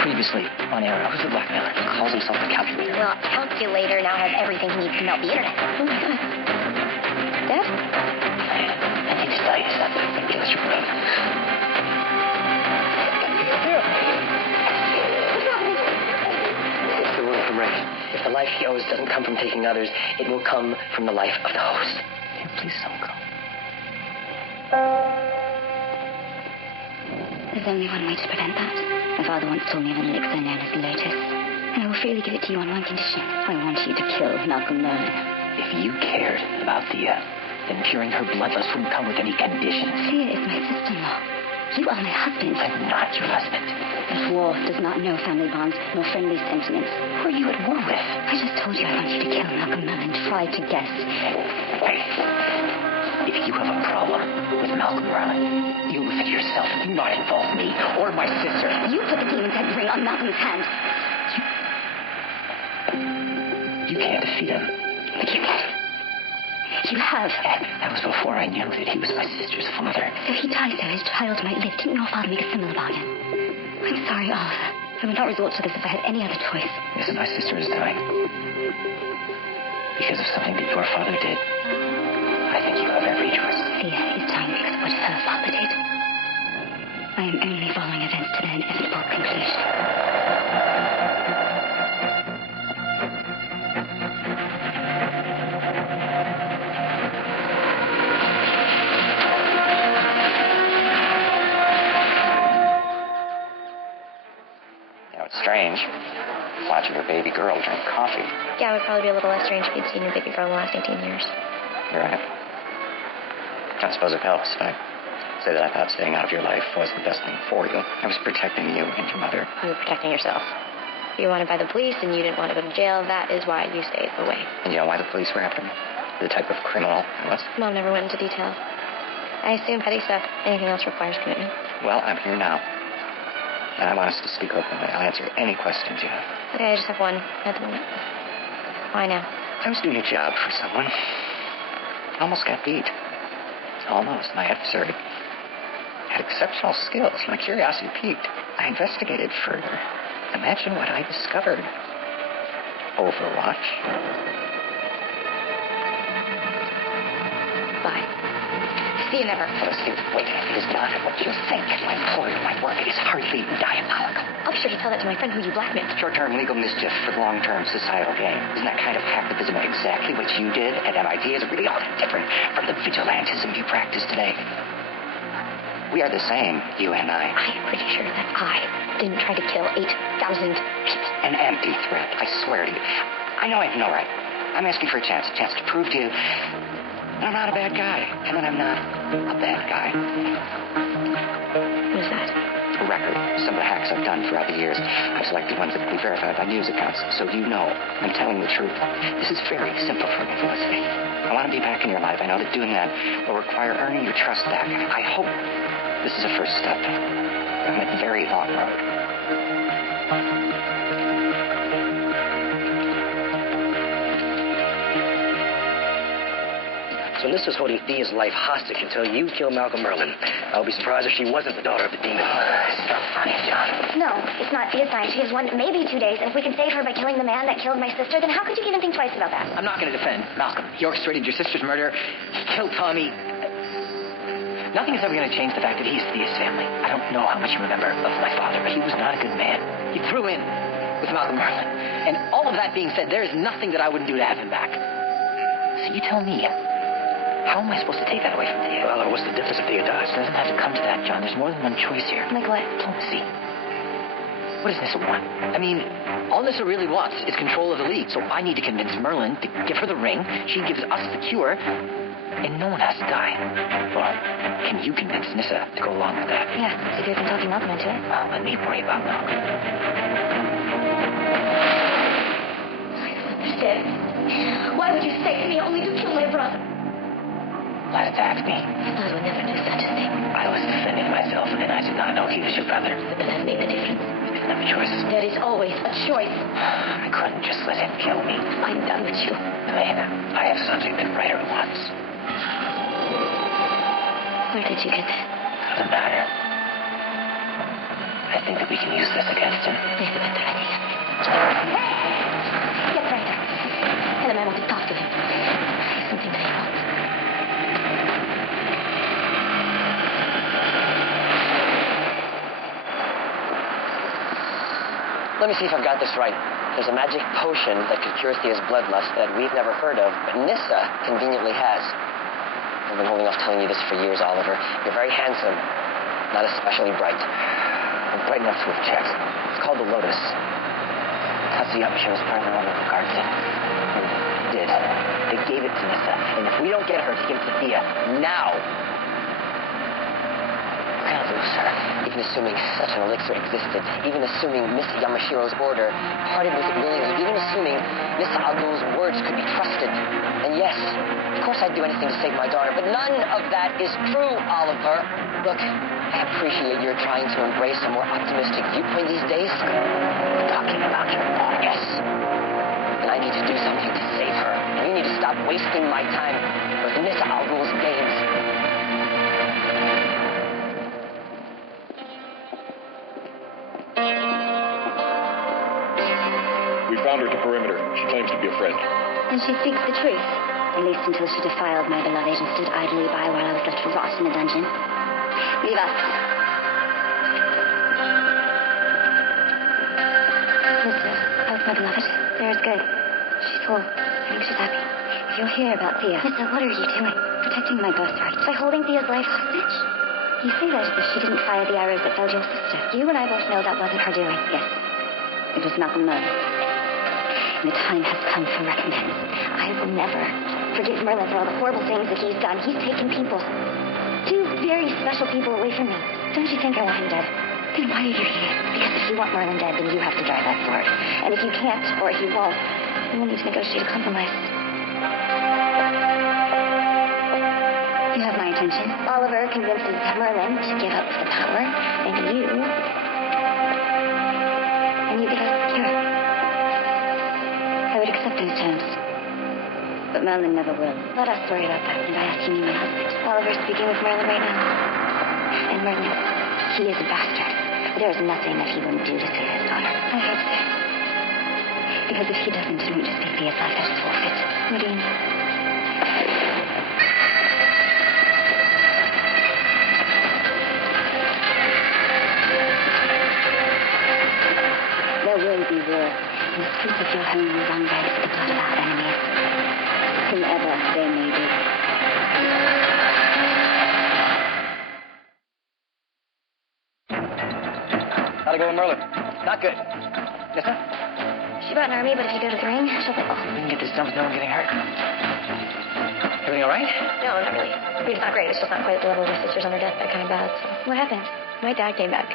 Previously, on air, who's the blackmailer? He calls himself the calculator. Well, calculator now has everything he needs to melt the internet. Oh, my God. Dad? I need to tell you something. Maybe that's your brother. It's the word from Rick. If the life he owes doesn't come from taking others, it will come from the life of the host. Here, please don't go. There's only one way to prevent that. My father once told me of an elixir known as Lotus. And I will freely give it to you on one condition. I want you to kill Malcolm Merlin. If you cared about Thea, then curing her bloodlust wouldn't come with any conditions. Thea is my sister-in-law. You are my husband. I'm not your husband. This war does not know family bonds nor friendly sentiments. Who are you at war with? I just told you I want you to kill Malcolm Merlin. Try to guess. Wait. If you have a problem with Malcolm Merlin, you look at yourself. Do not involve me or my sister. You put the demon's head ring on Malcolm's hand. You can't defeat him. But you can. You have. That was before I knew that he was my sister's father. So he died so his child might live. Didn't your father make a similar bargain? I'm sorry, Arthur. I would not resort to this if I had any other choice. Listen, my sister is dying. Because of something that your father did. I think you have every choice. Thea is dying because of what her father did. I am only following events to their inevitable conclusion. Strange. Watching your baby girl drink coffee. Yeah, it would probably be a little less strange if you'd seen your baby girl in the last 18 years. You're right. I suppose it helps. I say that I thought staying out of your life was the best thing for you. I was protecting you and your mother. You were protecting yourself. You were wanted by the police and you didn't want to go to jail. That is why you stayed away. And you know why the police were after me? The type of criminal I was? Mom never went into detail. I assume petty stuff. Anything else requires commitment. Well, I'm here now. And I want us to speak openly. I'll answer any questions you have. Okay, I just have one at the moment. Why now? I was doing a job for someone. I almost got beat. Almost. My adversary had exceptional skills. My curiosity piqued. I investigated further. Imagine what I discovered. Overwatch. Bye. See you never. Wait, it is not what you think. My employer, my work, it is hardly diabolical. I'll be sure to tell that to my friend who you blackmailed. Short-term legal mischief for the long-term societal gain. Isn't that kind of hacktivism exactly what you did at MIT? Is it really all that different from the vigilantism you practice today? We are the same, you and I. I am pretty sure that I didn't try to kill 8,000 people. An empty threat, I swear to you. I know I have no right. I'm asking for a chance to prove to you that I'm not a bad guy, and that I'm not a bad guy. What is that? A record. Some of the hacks I've done throughout the years. I've selected ones that can be verified by news accounts, so you know I'm telling the truth. This is very simple for me, Felicity. I want to be back in your life. I know that doing that will require earning your trust back. I hope this is a first step on a very long road. So Nissa's holding Thea's life hostage until you kill Malcolm Merlin. I'll be surprised if she wasn't the daughter of the demon. It's not funny, John. No, it's not. It is fine. She has 1, maybe 2 days. And if we can save her by killing the man that killed my sister, then how could you even think twice about that? I'm not going to defend Malcolm. He orchestrated your sister's murder. He killed Tommy. Nothing is ever going to change the fact that he's Thea's family. I don't know how much you remember of my father, but he was not a good man. You threw in with Malcolm Merlin. And all of that being said, there is nothing that I wouldn't do to have him back. So you tell me, how am I supposed to take that away from Thea? Well, what's the difference if Thea dies? It doesn't have to come to that, John. There's more than one choice here. Like what? Don't see. What does Nissa want? I mean, all Nissa really wants is control of the league. So I need to convince Merlin to give her the ring. She gives us the cure. And no one has to die. Well, can you convince Nissa to go along with that? Yeah, see if you can talk Malcolm into it. Well, let me worry about Malcolm. I don't understand. Why would you stay with me only to kill my brother? Why attack me? I would never do such a thing. I was defending myself, and I did not know he was your brother. But that made the difference. You didn't have a choice. There is always a choice. I couldn't just let him kill me. I'm done with you. Elena, I have something that writer wants. Where did you get that? Doesn't matter. I think that we can use this against him. I have a better idea. Hey! Get right there. Tell him I want to talk to him. I have something that he wants. Let me see if I've got this right. There's a magic potion that could cure Thea's bloodlust that we've never heard of, but Nissa conveniently has. I've been holding off telling you this for years, Oliver. You're very handsome, not especially bright. I'm bright enough to have checked. It's called the Lotus. Tatsuyashi was part of the woman who guards it. Or did. They gave it to Nissa. And if we don't get her to give it to Thea now, we're gonna lose her. Even assuming such an elixir existed, even assuming Miss Yamashiro's order parted with it willingly, even assuming Miss Aldo's words could be trusted. And yes, of course I'd do anything to save my daughter, but none of that is true, Oliver. Look, I appreciate you're trying to embrace a more optimistic viewpoint these days. I'm talking about your daughter. Yes. And I need to do something to save her. And you need to stop wasting my time with Miss Aldo's games. We found her at the perimeter. She claims to be a friend. And she speaks the truth. At least until she defiled my beloved and stood idly by while I was left to rot in a dungeon. Leave us. Mister, how's my beloved? There's good. She's whole. I think she's happy. If you'll hear about Thea... Mister, what are you doing? Protecting my birthright. By holding Thea's life hostage? You say that as if she didn't fire the arrows that felled your sister. You and I both know that wasn't her doing. Yes. It was Malcolm Merlin. The time has come for recompense. I will never forgive Merlin for all the horrible things that he's done. He's taken people. Two very special people away from me. Don't you think I want him dead? Then why are you here? Because if you want Merlin dead, then you have to drive that sword. And if you can't, or if you won't, then we'll need to negotiate a compromise. You have my attention. Oliver convinces Merlin to give up the power, and you give us the cure. I would accept those terms. But Merlin never will. Let us worry about that. And I ask you, my husband. Oliver's speaking with Merlin right now. And Merlin, he is a bastard. There is nothing that he wouldn't do to save his daughter. I hope so. Because if he doesn't, it won't just be Thea's life that is forfeit. What do you mean? There will be war. The streets of your home will run red with the blood of our enemies, whomever they may be. How'd it go with Merlin? Not good. Yes, sir? She brought an army, but if you go to the ring, she'll think, We can get this done with no one getting hurt. Everything all right? No, not really. I mean, it's not great. It's just not quite at the level of her sisters on her deathbed kind of bad. So. What happened? My dad came back.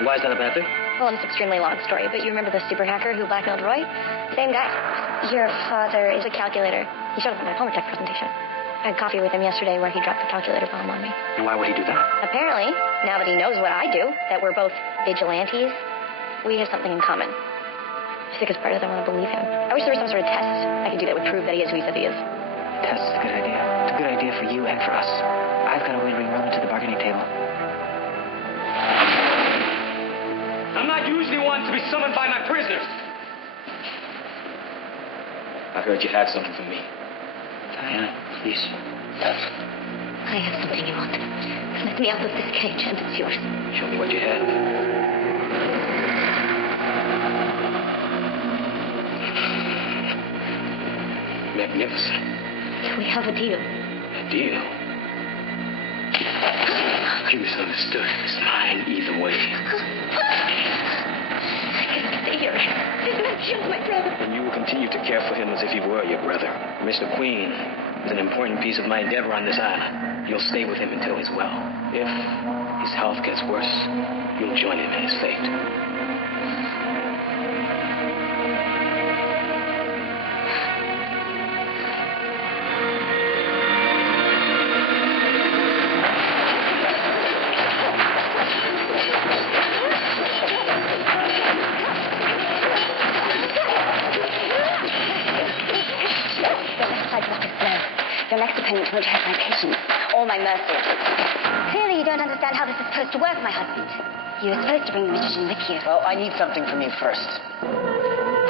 Why is that a bad thing? Well, it's an extremely long story, but you remember the super hacker who blackmailed Roy? Same guy. Your father is a calculator. He showed up at my Homer Tech presentation. I had coffee with him yesterday where he dropped the calculator bomb on me. And why would he do that? Apparently, now that he knows what I do, that we're both vigilantes, we have something in common. The sickest part is I want to believe him. I wish there was some sort of test I could do that would prove that he is who he says he is. Tess, it's a good idea. It's a good idea for you and for us. I've got a way to bring Merlin to the bargaining table. I'm not usually one to be summoned by my prisoners. I heard you had something for me. Diana, please. I have something you want. Let me out of this cage and it's yours. Show me what you have. Magnificent. We have a deal. A deal? You misunderstood. It's mine either way. I can't stay here. He's going to kill my brother. And you will continue to care for him as if he were your brother. Mr. Queen is an important piece of my endeavor on this island. You'll stay with him until he's well. If his health gets worse, you'll join him in his fate. Your next dependent will have my patience, all my mercy. Clearly you don't understand how this is supposed to work, my husband. You were supposed to bring the magician with you. Well, I need something from you first.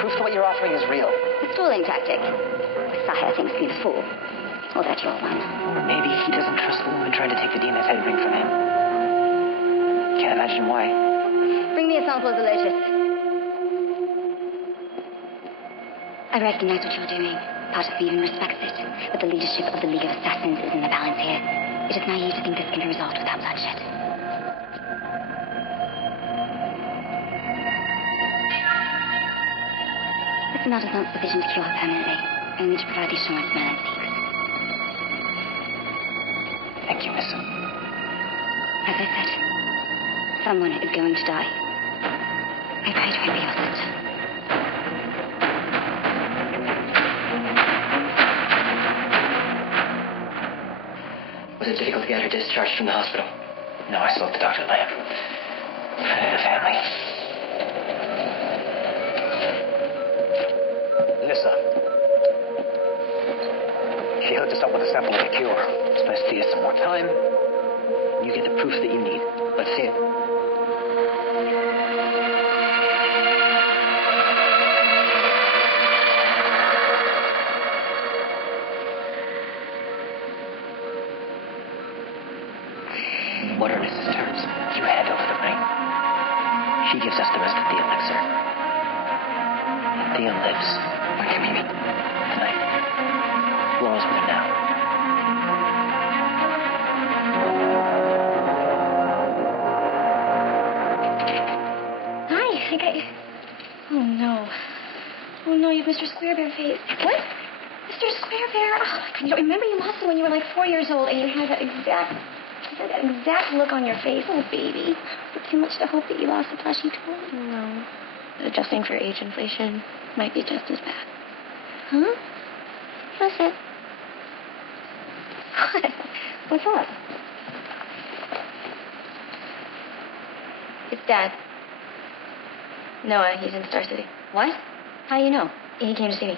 Proof that what you're offering is real. A stalling tactic. Sire thinks he's a fool. Or that you're one. Or maybe he doesn't trust the woman trying to take the demon's head ring from him. Can't imagine why. Bring me a sample of the lotus. I recognize what you're doing. Part of me even respects it. But the leadership of the League of Assassins is in the balance here. It is naive to think this can be resolved without bloodshed. This amount is not sufficient to cure her permanently. Only to provide the assurance Merlin seeks. Thank you, Miss. As I said, someone is going to die. I pray it won't be your sister. Was it difficult to get her discharged from the hospital? No, I spoke to Dr. Lamb. And the family. Nissa. She hooked us up with a sample of the cure. It's best to get some more time. You get the proof that you need. Let's see it. What are Nissa's terms? You hand over the ring. She gives us the rest of the elixir. And Thea lives. When can we meet? Tonight. Laurel's with her now. Hi, I got you. Oh, no. Oh, no, you have Mr. Squarebear face. What? Mr. Squarebear? Oh, my God, you don't remember you lost it when you were like 4 years old and you had that exact look on your face. Oh, baby. Is it too much to hope that you lost a plushy toy? No. Adjusting for age inflation might be just as bad. Huh? What's it? What? What's up? It's Dad. Noah, he's in Star City. What? How do you know? He came to see me.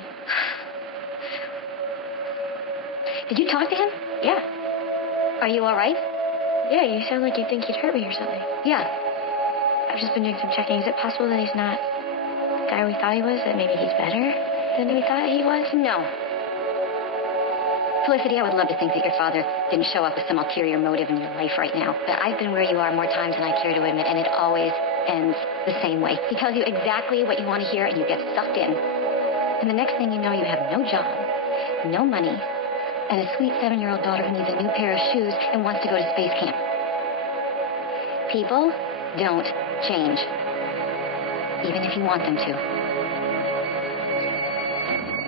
Did you talk to him? Yeah. Are you all right? Yeah, you sound like you think he'd hurt me or something. Yeah. I've just been doing some checking. Is it possible that he's not the guy we thought he was? That maybe he's better than we thought he was? No. Felicity, I would love to think that your father didn't show up with some ulterior motive in your life right now. But I've been where you are more times than I care to admit, and it always ends the same way. He tells you exactly what you want to hear, and you get sucked in. And the next thing you know, you have no job, no money, and a sweet 7-year-old daughter who needs a new pair of shoes and wants to go to space camp. People don't change, even if you want them to.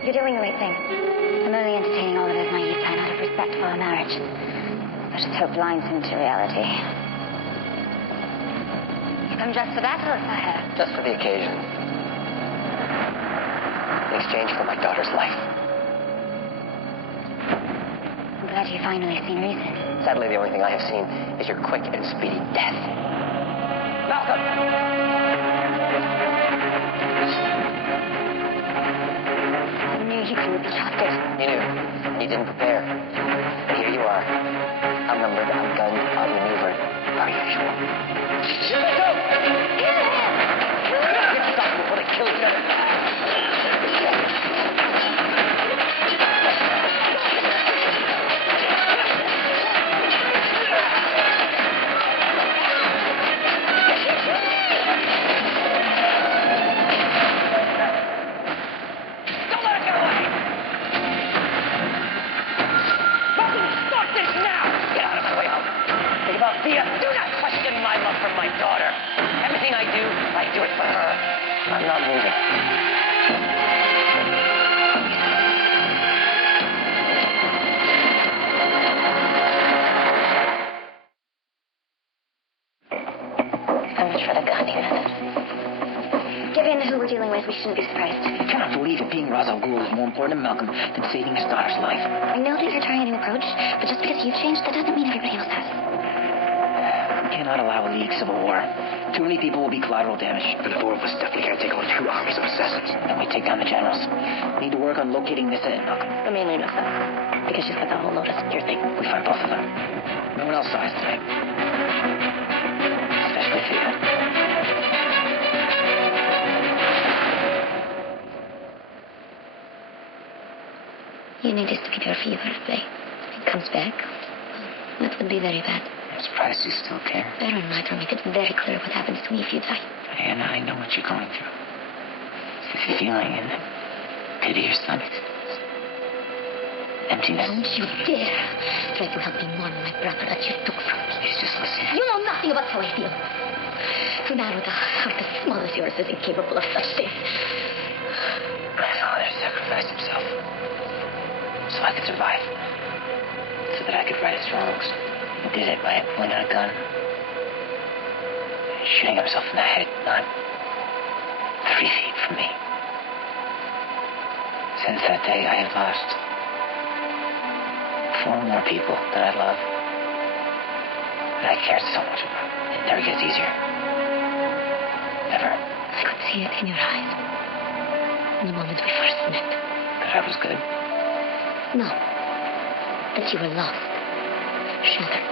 You're doing the right thing. I'm only entertaining all of those naive plan out of respect for our marriage. But it's hope blinds me to reality. You come dressed for that, or sire? Just for the occasion. In exchange for my daughter's life. I'm glad you finally seen reason. Sadly, the only thing I have seen is your quick and speedy death. Malcolm! I knew you couldn't be trusted. You knew, and you didn't prepare. And here you are, outnumbered, outgunned, outmaneuvered, per usual. Let go! Get stopped before they kill each other. Thea, do not question my love for my daughter. Everything I do it for her. I'm not moving. I'm much for the gun, even. Given who we're dealing with, we shouldn't be surprised. I cannot believe that being Ra's al Ghul is more important to Malcolm than saving his daughter's life. I know that you're trying a new approach, but just because you've changed, that doesn't mean everybody else has. We cannot allow a League civil war. Too many people will be collateral damage. But the four of us definitely can't take on 2 armies of assassins. And we take down the generals. We need to work on locating Nissa and Malcolm. But mainly Nissa, because she's got that whole Lotus gear thing. We find both of them. No one else saw us tonight. Especially Thea. You need this to keep your fever at bay. If it comes back, that would be very bad. I'm surprised you still care. Baron Michael make it very clear what happens to me if you die. Diana, I know what you're going through. It's the feeling in the pit of your stomach. Emptiness. Don't you dare try to help me mourn my brother that you took from me. Please just listen. You know nothing about how I feel. A man with a heart as small as yours is incapable of such things. My father sacrificed himself so I could survive. So that I could right his wrongs. He did it by pulling out a gun. Shooting himself in the head, not 3 feet from me. Since that day, I have lost 4 more people that I love. That I cared so much about. It never gets easier. Never. I could see it in your eyes. In the moment we first met. That I was good. No. That you were lost. Shattered.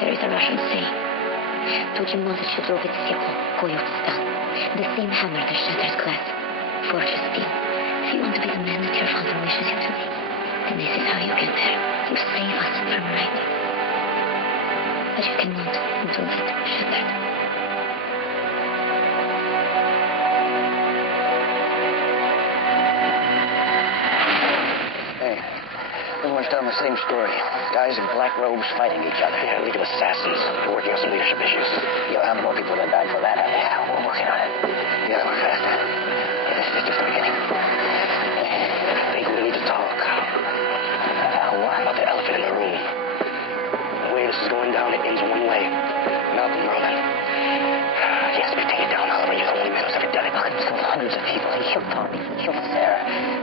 There is a Russian saying. Тучи молча дробит стекло, коют сталь. The same hammer that shatters glass forges steel. If you want to be the man that your father wishes you to be, then this is how you get there. You save us from right. But you cannot until it shattered. Hey, pretty much telling the same story. Guys in black robes fighting each other. Yeah, League of Assassins. We're working on some leadership issues. You know how more people that died for that, have you? Yeah, we're working on it. Yeah, we're fast. Yeah, this is just the beginning. I think we need to talk. What? About the elephant in the room. The way this is going down, it ends one way. Malcolm Merlin. He has to be taken down, Oliver. You're the only man who's ever done it. Look, he's killed hundreds of people. He killed Tommy. He killed Sarah.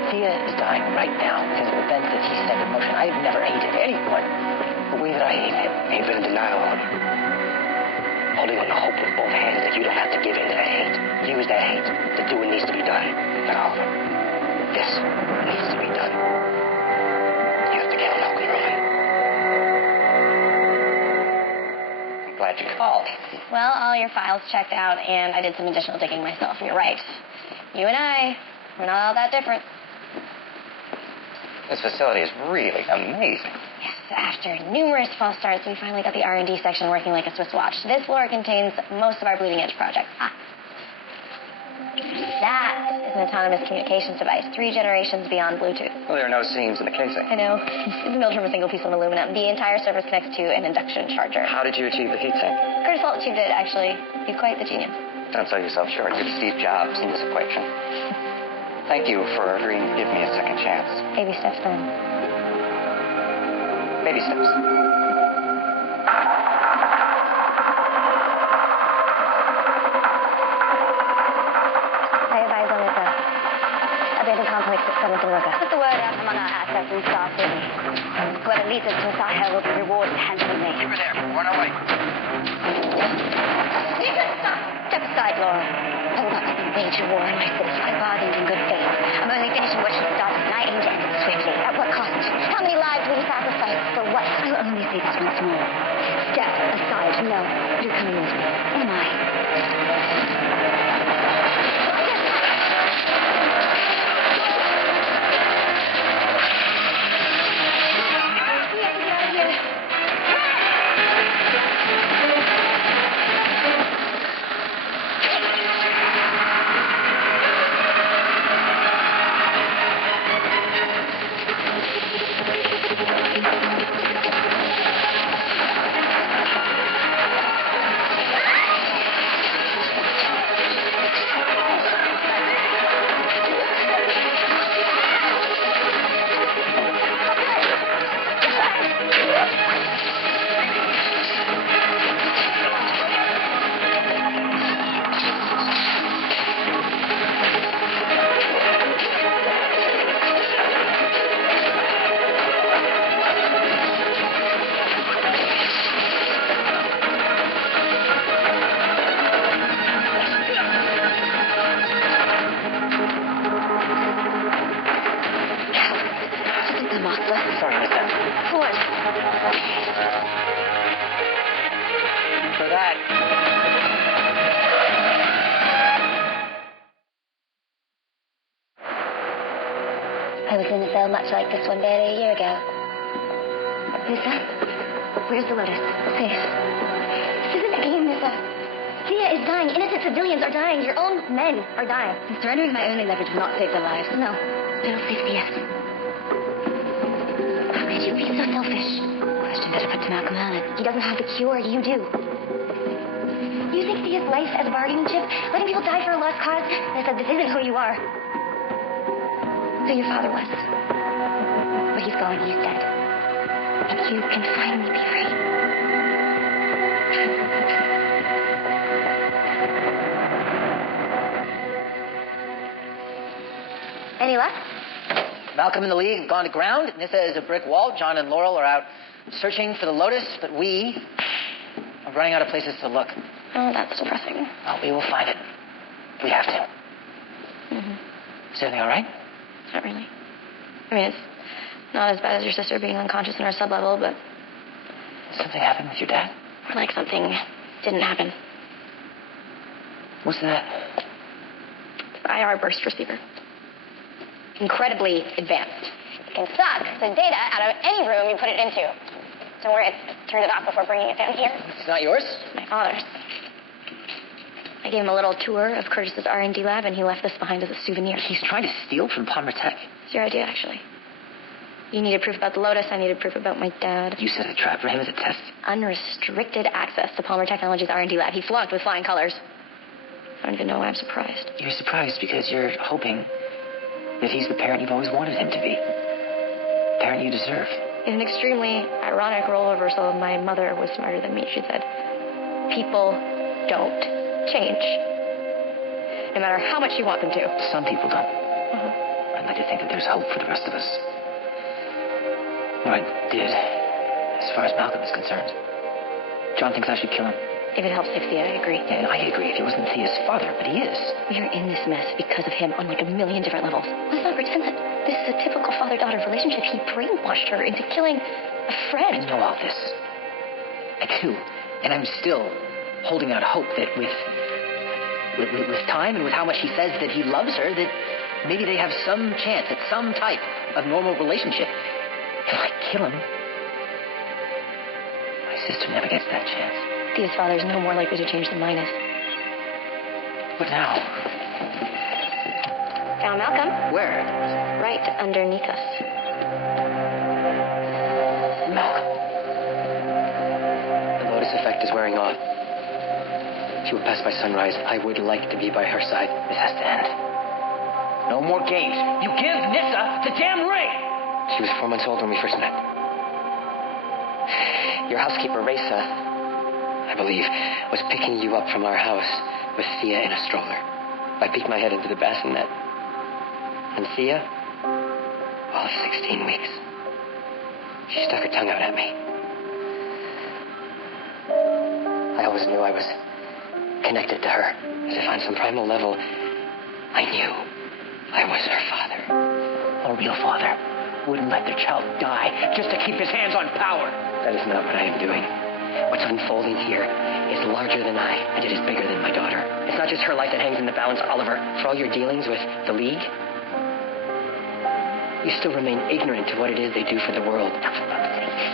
Thea is dying right now because of events that he set in motion. I've never hated anyone the way that I hate him. You've been in denial, Oliver. Holding on to hope with both hands that you don't have to give in to that hate. Use that hate to do what needs to be done. But Oliver, this needs to be done. You have to kill Malcolm Merlin. I'm glad you called. Well, all your files checked out, and I did some additional digging myself. You're right. You and I, we're not all that different. This facility is really amazing. Yes, after numerous false starts, we finally got the R&D section working like a Swiss watch. This floor contains most of our bleeding-edge projects. That is an autonomous communications device, 3 generations beyond Bluetooth. Well, there are no seams in the casing. I know. It's built from a single piece of aluminum. The entire surface connects to an induction charger. How did you achieve the heatsink? Curtis Holt achieved it, actually. He's quite the genius. Don't sell yourself short. You're Steve Jobs in this equation. Thank you for agreeing to give me a second chance. Baby steps then. Baby steps. I advise on this abandoned complex at 7th and River. Put the word out among our assets and staff here. Whoever leads us to Sahel will be rewarded handsomely. Keep her there. Run away. Step aside, Laura. I will not let them wage a war in my city. I bargained in good faith. I'm only finishing what she started, and I aim to end it swiftly. At what cost? How many lives will you sacrifice? For what? I will only say this once more. Step aside. No, you're coming with me. Am I? We have to get out of here. I was in a cell much like this one barely a year ago. Nissa, where's the Lotus? Safe. This isn't a game, Nissa. Thea is dying. Innocent civilians are dying. Your own men are dying. And surrendering my only leverage will not save their lives. No. It'll save Thea's. How could you be so selfish? Question better put to Malcolm Allen. He doesn't have the cure. You do. You think Thea's life as a bargaining chip? Letting people die for a lost cause? I said, this isn't who you are. Who your father was. Where he's going, he's dead. And you can finally be free. Any luck? Malcolm and the League have gone to ground. Nissa is a brick wall. John and Laurel are out searching for the Lotus, but we are running out of places to look. Oh, that's depressing. Well, we will find it. We have to. Mm-hmm. Is everything all right? Not really. I mean, it's not as bad as your sister being unconscious in our sublevel, but... Something happened with your dad? Like something didn't happen. What's that? IR burst receiver. Incredibly advanced. It can suck the data out of any room you put it into. Don't worry, I turned it off before bringing it down here. It's not yours? My father's. I gave him a little tour of Curtis's R&D lab, and he left this behind as a souvenir. He's trying to steal from Palmer Tech. It's your idea, actually. You needed proof about the Lotus. I needed proof about my dad. You set a trap for him as a test? Unrestricted access to Palmer Technologies' R&D lab. He flunked with flying colors. I don't even know why I'm surprised. You're surprised because you're hoping that he's the parent you've always wanted him to be. Parent you deserve. In an extremely ironic role reversal, my mother was smarter than me. She said, people don't change. No matter how much you want them to. Some people don't. Uh-huh. I'd like to think that there's hope for the rest of us. Or I did, as far as Malcolm is concerned. John thinks I should kill him. If it helps save Thea, I agree. Yeah, I agree if he wasn't Thea's father, but he is. We are in this mess because of him on like a million different levels. Let's not pretend that this is a typical father-daughter relationship. He brainwashed her into killing a friend. I know all this. I do. And I'm still holding out hope that with time and with how much he says that he loves her, that maybe they have some chance at some type of normal relationship. If I kill him, my sister never gets that chance. Thea's father is no more likely to change than mine is. What now? Found Malcolm. Where? Right underneath us. Malcolm. The Lotus effect is wearing off. She will pass by sunrise. I would like to be by her side. This has to end. No more games. You give Nissa the damn ring! She was 4 months old when we first met. Your housekeeper, Raisa, I believe, was picking you up from our house with Thea in a stroller. I peeked my head into the bassinet. And Thea, all of 16 weeks. She stuck her tongue out at me. I always knew I was connected to her. As if on some primal level, I knew I was her father. A real father wouldn't let their child die just to keep his hands on power. That is not what I am doing. What's unfolding here is larger than I, and it is bigger than my daughter. It's not just her life that hangs in the balance, Oliver. For all your dealings with the League, you still remain ignorant to what it is they do for the world.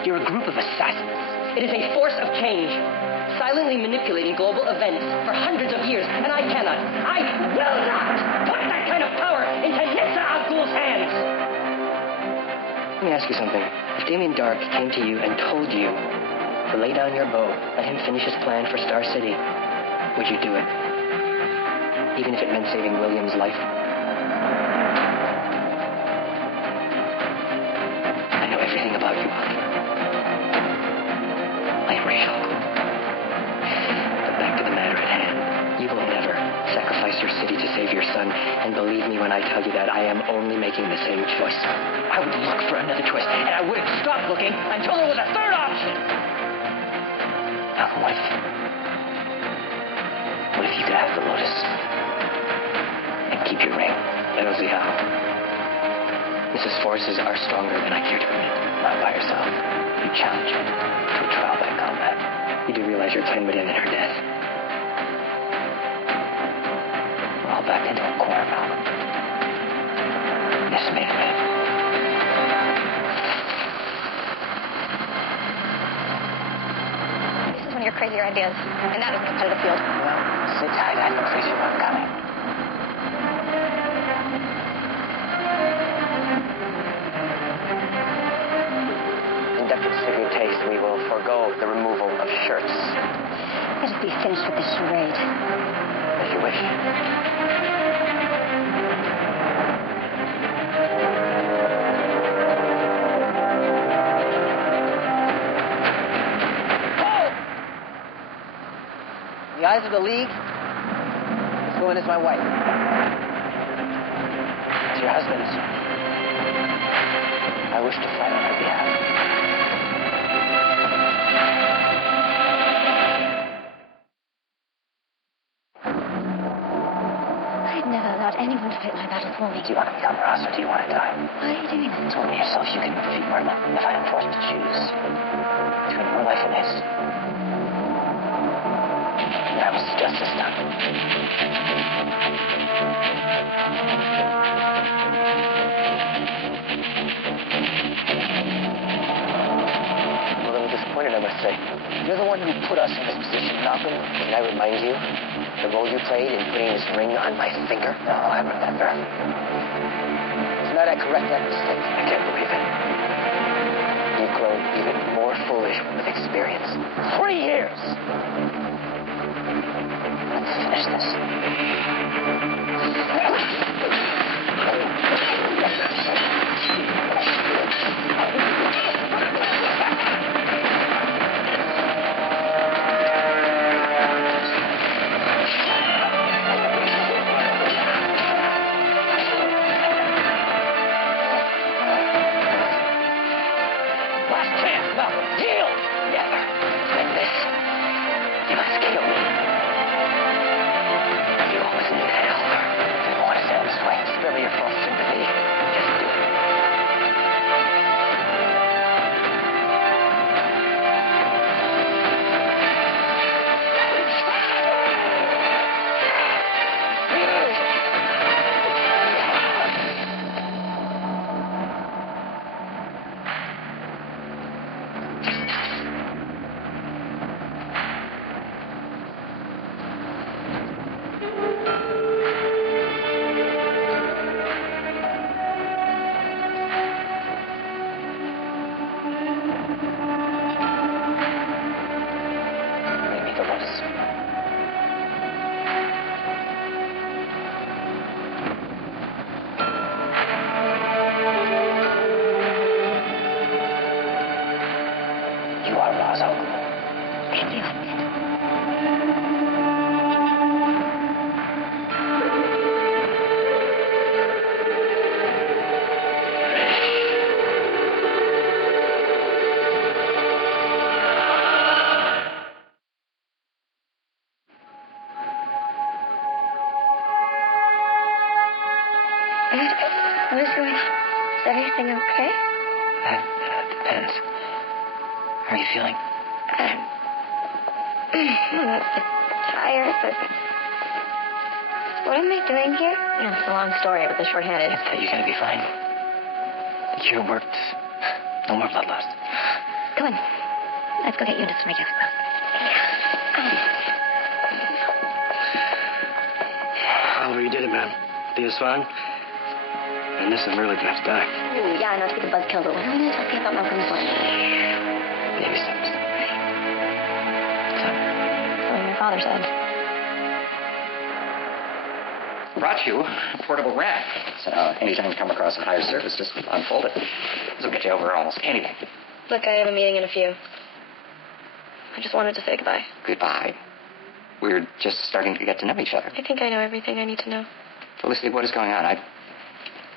You're a group of assassins. It is a force of change, silently manipulating global events for hundreds of years, and I will not put that kind of power into Nissa Al Ghul's hands. Let me ask you something. If Damien Dark came to you and told you to lay down your bow, let him finish his plan for Star City, would you do it? Even if it meant saving William's life? I know everything about you, Oliver. I am Rachel. But back to the matter at hand. You will never sacrifice your city to save your son, and believe me when I tell you that I am only making the same choice. I would look for another choice, and I wouldn't stop looking until there was a third option. Malcolm, what if you could have the Lotus and keep your ring? I don't see how. Mrs. Forces are stronger than I care to admit. Not by yourself. You challenge her to a trial by combat. You do realize you're 10 million in her death. We're all backed into a corner, Malcolm. This made a man. crazier ideas. And that is a competitive field. Well, sit tight. I can face you I'm coming. In deference to good taste, we will forego the removal of shirts. Let us be finished with this charade. If you wish. In the eyes of the League, this woman is my wife. As your husband, I wish to fight on her behalf. I've never allowed anyone to fight my battles for me. Do you want to become Ross or do you want to die? Why are you doing this? Tell me yourself you can defeat Merlin if I am forced to choose between your life and his. That was justice done. I'm a little disappointed, I must say. You're the one who put us in this position, Malcolm. Can I remind you the role you played in putting this ring on my finger? No, I remember. It's not I correct that mistake. I can't believe it. You've grown even more foolish with experience. 3 years. Let's finish this. What is going on? Is everything okay? That depends. How are you feeling? I'm a bit tired, but... What am I doing here? It's a long story, but the short-handed. You're going to be fine. The cure worked. No more blood loss. Come on. Let's go get you into some regular clothes. Oliver, you did it, man. Thea's fine. And this is really going to have to die. Ooh, yeah, not to be the buzzkill, but when are we going to talk to you about Malcolm's life? Baby steps. What your father said. Brought you a portable rack. So anytime you come across a higher surface, just unfold it. This will get you over almost anything. Look, I have a meeting in a few. I just wanted to say goodbye. Goodbye. We're just starting to get to know each other. I think I know everything I need to know. Felicity, what is going on?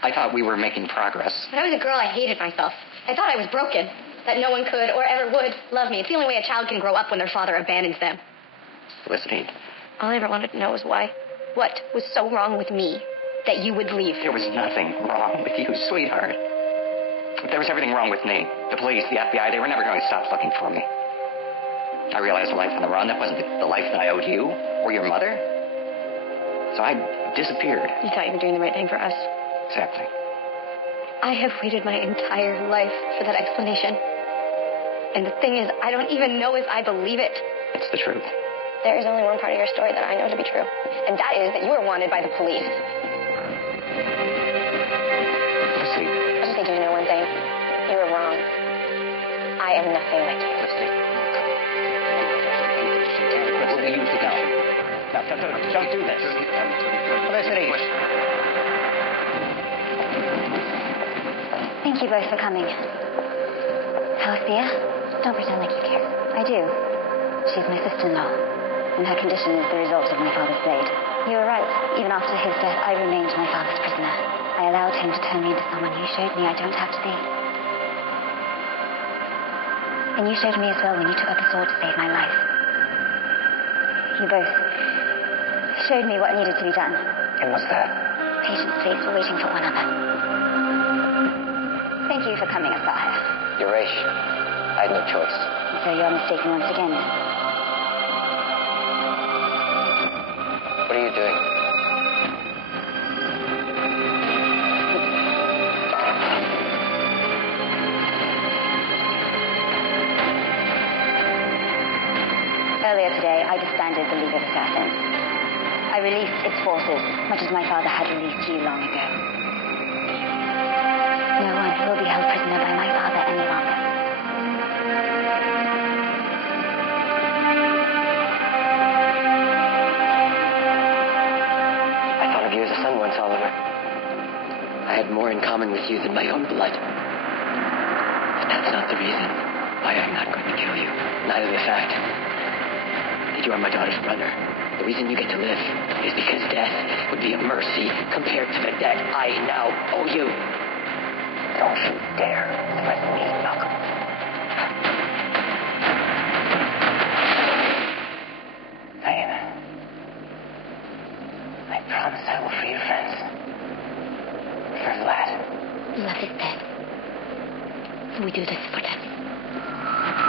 I thought we were making progress. When I was a girl, I hated myself. I thought I was broken, that no one could or ever would love me. It's the only way a child can grow up when their father abandons them. Felicity. All I ever wanted to know was why. What was so wrong with me that you would leave? There was nothing wrong with you, sweetheart. There was everything wrong with me. The police, the FBI, they were never going to stop looking for me. I realized a life on the run, that wasn't the life that I owed you or your mother. So I disappeared. You thought you were doing the right thing for us. Exactly. I have waited my entire life for that explanation. And the thing is, I don't even know if I believe it. It's the truth. There is only one part of your story that I know to be true, and that is that you are wanted by the police. Felicity. I just need you to know one thing. You were wrong. I am nothing like you. Felicity. We'll use the gun. Don't do this. Felicity. Thank you both for coming. How's Thea? Don't pretend like you care. I do. She's my sister-in-law, and her condition is the result of my father's blade. You were right. Even after his death, I remained my father's prisoner. I allowed him to turn me into someone you showed me I don't have to be. And you showed me as well when you took up the sword to save my life. You both showed me what needed to be done. And what's that? Patience, please. We're waiting for one another. Thank you for coming, Asahya. Yuresh, I had no choice. And so you're mistaken once again. What are you doing? Earlier today, I disbanded the League of Assassins. I released its forces, much as my father had released you long ago. No one will be held prisoner by my father any longer. I thought of you as a son once, Oliver. I had more in common with you than my own blood. But that's not the reason why I'm not going to kill you. Neither the fact that you are my daughter's brother. The reason you get to live is because death would be a mercy compared to the debt I now owe you. Don't you dare threaten me, Malcolm. Diana. I promise I will free your friends. For Vlad. Love is dead. We do this for them.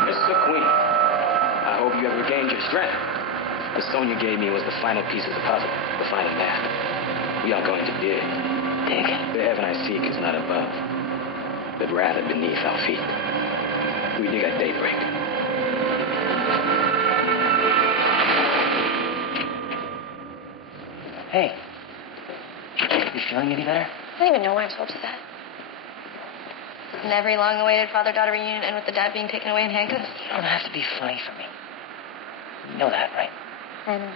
Mr. Queen, I hope you have regained your strength. The stone you gave me was the final piece of the puzzle, the final map. We are going to dig. Dig? The heaven I seek is not above, but rather beneath our feet. We dig at daybreak. Hey. You feeling any better? I don't even know why I told you that. An every long-awaited father-daughter reunion end with the dad being taken away in handcuffs? You don't have to be funny for me. You know that, right? I know.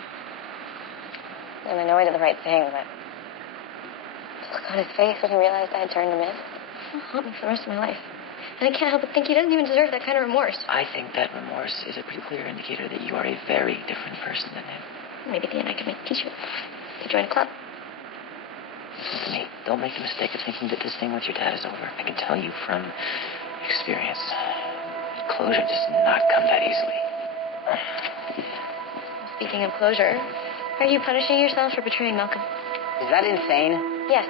And I know I did the right thing, but the look on his face when he realized I had turned him in, it'll haunt me for the rest of my life. And I can't help but think he doesn't even deserve that kind of remorse. I think that remorse is a pretty clear indicator that you are a very different person than him. Maybe at the end I could make a t-shirt. To join a club. Listen to me. Don't make the mistake of thinking that this thing with your dad is over. I can tell you from experience, closure does not come that easily. Speaking of closure, are you punishing yourself for betraying Malcolm? Is that insane? Yes.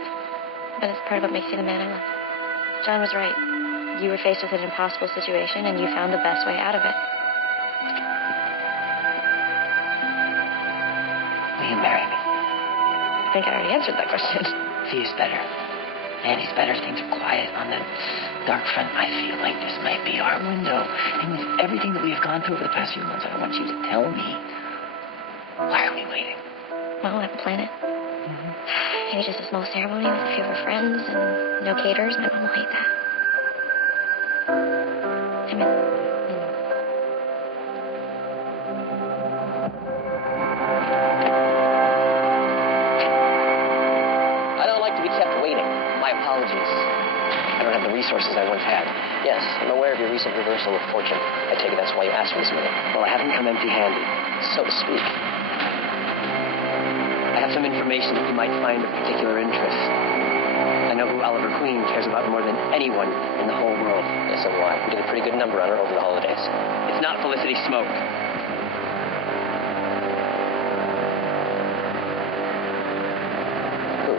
But it's part of what makes you the man I love. John was right. You were faced with an impossible situation, and you found the best way out of it. Will you marry me? I think I already answered that question. Thea's better. Annie's better. Things are quiet on the dark front. I feel like this might be our window. And with everything that we have gone through over the past few months, I want you to tell me, why are we waiting? Well, I have a planet. Maybe just a small ceremony with a few of our friends and no caterers. My mom will hate that. I mean, I don't like to be kept waiting. My apologies. I don't have the resources I once had. Yes, I'm aware of your recent reversal of fortune. I take it that's why you asked for this meeting. Well, I haven't come empty-handed, so to speak. I have some information that you might find of particular interest. I know who Oliver Queen cares about more than anyone in the whole world. Yes, so why? We did a pretty good number on her over the holidays. It's not Felicity Smoke. Who?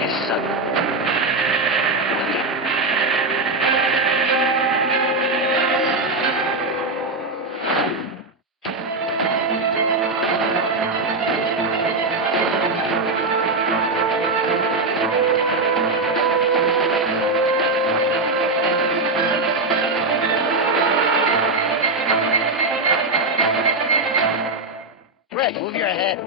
His son. Move your head.